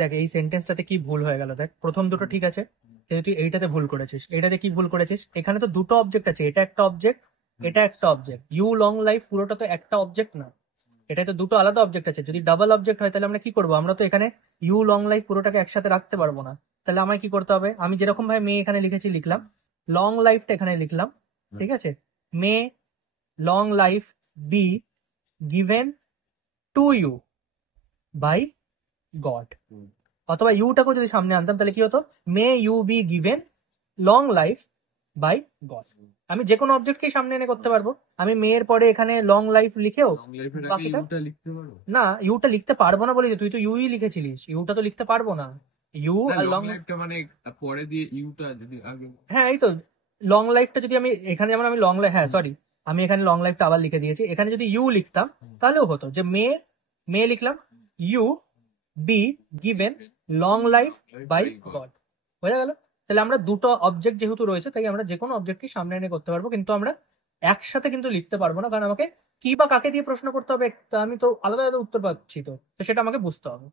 দেখ এই সেন্টেন্সটাতে কি ভুল হয়ে গেল, দেখ প্রথম দুটো ঠিক আছে, কিন্তু তুই এইটাতে ভুল করেছিস। এইটাতে কি ভুল করেছিস, এখানে তো দুটো অবজেক্ট আছে, এটা একটা অবজেক্ট, এটা একটা অবজেক্ট। ইউ লং লাইফ পুরোটা তো একটা অবজেক্ট না, এটা তো দুটো আলাদা অবজেক্ট আছে। যদি ডাবল অবজেক্ট হয় তাহলে আমরা কি করবো, আমরা তো এখানে ইউ লং লাইফ পুরোটাকে একসাথে রাখতে পারবো না। তাহলে আমায় কি করতে হবে, আমি যেরকম ভাবে মে এখানে লিখেছি লিখলাম, লং লাইফটা এখানে লিখলাম, ঠিক আছে। May long life be given to you by God. অথবা ইউটাকেও যদি সামনে আনতাম তাহলে কি হতো, may you be given long life by God. আমি যে কোনো অবজেক্টকেই সামনে এনে করতে পারবো। আমি মেয়ের পরে এখানে লং লাইফ লিখেও বাকিটা, না ইউটা লিখতে পারবো না বলি, তুই তো ইউই লিখেছিলিস, ইউটা তো লিখতে পারবো না। ইউ আর লং লাইফটা মানে পরে দিয়ে ইউটা যদি আগে, হ্যাঁ এই তো লং লাইফটা যদি আমি এখানে, যেমন আমি লং লাইফ, হ্যাঁ সরি আমি এখানে লং লাইফটা আবার লিখে দিয়েছি। এখানে যদি ইউ লিখতাম তাহলেও হতো যে মে, মে লিখলাম you be given long life by God, বোঝা গেল। তাহলে আমরা দুটো অবজেক্ট যেহেতু রয়েছে তাই আমরা যে কোনো অবজেক্টকে সামনে এনে করতে পারবো, কিন্তু আমরা একসাথে কিন্তু লিখতে পারবো না, কারণ আমাকে কি বা কাকে দিয়ে প্রশ্ন করতে হবে, তা আমি তো আলাদা আলাদা উত্তর পাচ্ছি, তো সেটা আমাকে বুঝতে হবে।